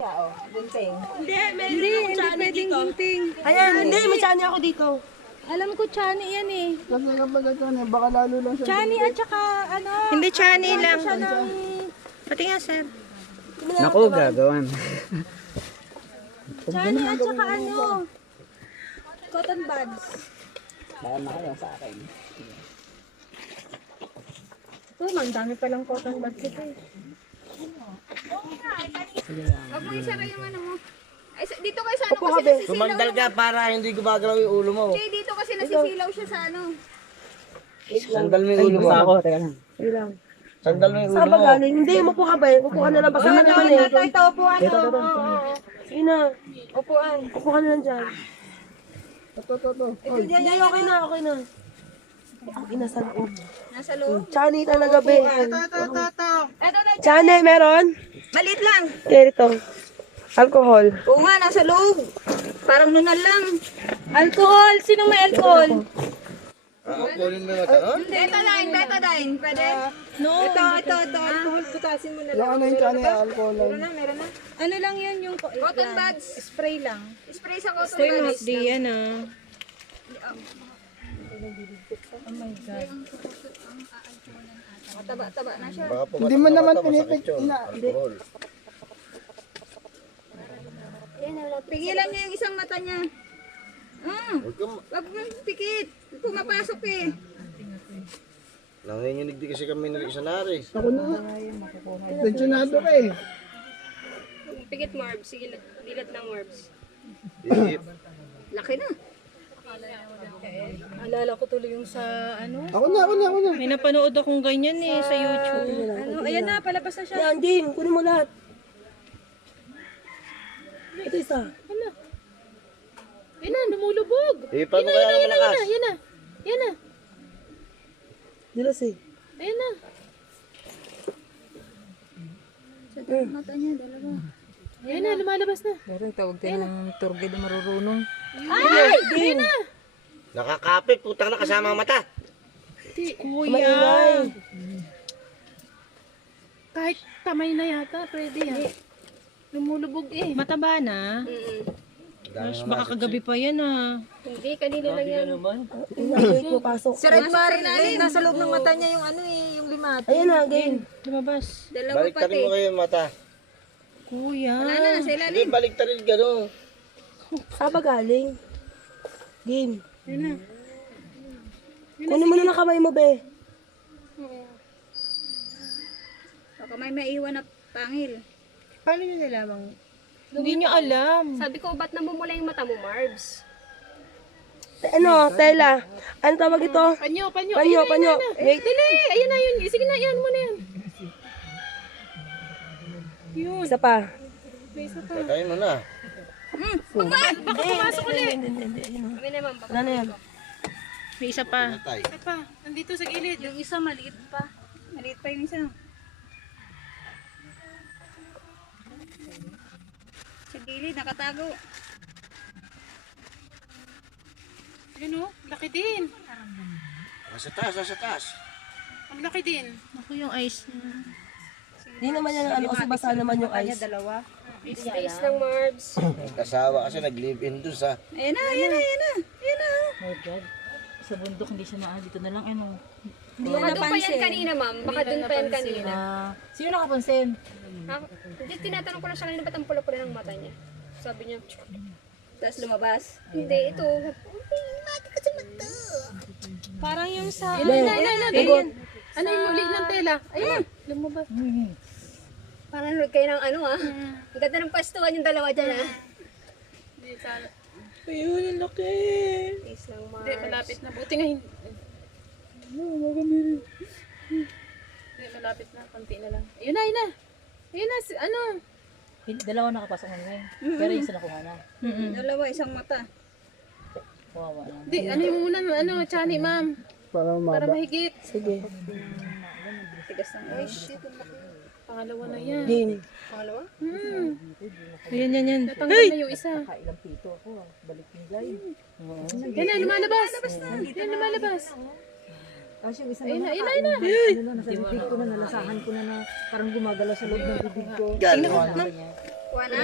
Gunting. Hindi pwedeng gunting. Ayan, hindi, may chani ako dito. Alam ko chani yan eh. Kasi kapag ito, baka lalo lang siya. Chani at saka ano. Hindi chani lang. Siya ng... Pati nga, sir. Naku, gagawan. Chani at saka ano. Cotton buds. Baka na kayo sa akin. Oh, ang dami palang cotton buds ito eh. Huwag mo isara yung ano mo. Ay, dito kasi ano kasi nasisilaw. Sumandal ka para hindi gumagalaw yung ulo mo. Jay, dito kasi nasisilaw siya sa ano. Sandal mo yung ulo mo. Ako, teka lang. Sige lang. Sandal mo yung ulo Saan ba mo. galing? Hindi, upo ka ba eh? Upo ka na lang. Basta ka naman eh. Ito, upuan. Sige na. Upuan. Upo ka na lang dyan. Ito. Hindi, okay na, okay na. Ang ina sa loob. Nasa loob. Chani talaga, be. Eto na. Chani, meron? Maliit lang. Kaya ito. Alcohol. Oo nga, nasa loob. Parang nunal lang. Alcohol. Sino may alcohol? Kunin mo yung mata. Betadine. Pwede? No. Ito. Alcohol, butasin mo na Yung ano yung chani, alcohol lang. Meron na. Ano lang yun yung... Cotton buds. Spray lang. Spray sa cotton Stay buds. not di yan ah. Taba na siya. Baka Hindi mo naman masakit pinipit. yun. Alcohol. Pigilan niyo yung isang mata niya. Huwag kang Wag mong pikit. Pumapasok eh. nanginginig di kasi kami ng isa nari. Ako na. Tensionado ka eh. Pikit Marbs. Sige, dilat ng Marbs. Laki na. Alala ko tuloy yung sa ano. Ako na. May napanood akong ganyan eh sa YouTube. Ano, ayan na, palabas na siya. Yan, Jane. Kunin mo lahat. Ito isa. Ayan na, lumulubog. Ipan mo kaya ng malakas. Yan na. Dilas eh. Ayan na. Sa mata niya, dalawa. Ayan na, lumalabas na. Nakakapit, putang na kasama ang mata. Kuya. Kahit kamay na yata, pwede yan. Lumulubog eh. Mataba na. Gosh, baka kagabi pa yan ah. Hindi, kanina lang yan. Wait mo, pasok. Si Red Marin nasa loob ng mata niya yung ano eh, yung limat. Ayan na, Jane. Lumabas. Dalawa Balik pati. mo kayo yung mata. Kuya. Wala na, sa Hindi, ilalim. balik rin gano'n. Saan ba galing? Jane. Ayan na. Kunin mo na ng kamay mo, be. Baka may maiwan na pangil. Paano nyo nalaman? Hindi nyo alam. Sabi ko, ba't namumula yung mata mo, Marbs? Ano, Tela? Ano tawag ito? Panyo. Panyo. Wait. Dili, ayan na yun. Sige na, yan mo na yan. Isa pa. Patayin mo na. Baka pumasok ulit. Wala na yan. May isa pa. Patay. Isa pa, nandito sa gilid. Yung isa maliit pa. Maliit pa yung isa. Sa gilid, nakatago. Yun o, laki din. Nasa taas. Ang laki din. Ako yung ice niya. Hindi naman yan ano, kasi basa naman yung ice. Space ng Marbs. Kasawa kasi nag-live-in doon sa... Ayan na. Oh God. Sa bundok, hindi siya na dito na lang, ano. Baka doon pa yan kanina, ma'am. Baka doon pa yan kanina. Sino nakapansin? Ha? Hindi, tinatanong ko lang siya kanina ba't ang pula-pula ng mata niya. Sabi niya, Tapos lumabas. hindi, ito. Parang yung sa... Ayun. Ano yung ulit ng tela? Ayun, lumabas. Parang nanood kayo ng ano ah. Ang ganda ng pwestuhan yung dalawa dyan ah. Ayun, ang laki. Space ng Marbs. Hindi, malapit na. Buti nga hindi. Hindi, malapit na. Konti na lang. Ayun na. Ayun na, ano. Dalawa nakapasok na ngayon. Pero yung isa nakuha na. Dalawa, isang mata. Kawawa lang. Hindi, ano yung muna, ano, Chani, ma'am. Para Para umaba. mahigit. Sige. Tigas ng ay shit. Pangalawa na yan. Jane. Yan. Natanggal na yung isa. Ilang pito ako, balik yung live. Yan na, lumalabas. Yan, lumalabas. Tapos yung isa Ayun na, naman, ayun na. ano na, nasa bibig ko na, nalasahan ko na parang gumagalaw sa loob ng bibig ko. Gano'n. Kuha na.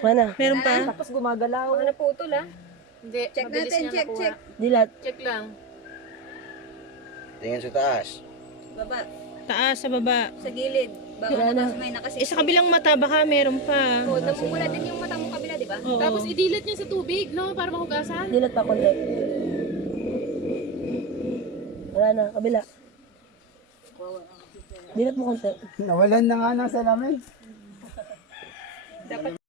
Mana. Meron pa? Tapos gumagalaw. Baka naputol ah. Hindi, Check mabilis natin, niya check, nakuha. check. Dilat. Check lang. Tingin sa taas. Baba, Taas, sa baba. sa gilid. Baka may nakasisi. Eh, sa kabilang mata, baka meron pa. Oh, namumula din yung mata mo kabila, di ba? Oo. Tapos idilit niya sa tubig, no? Para mahugasan. Dilat pa konti. Wala na, kabila. Dilat mo konti. Nawalan na nga ng salamin.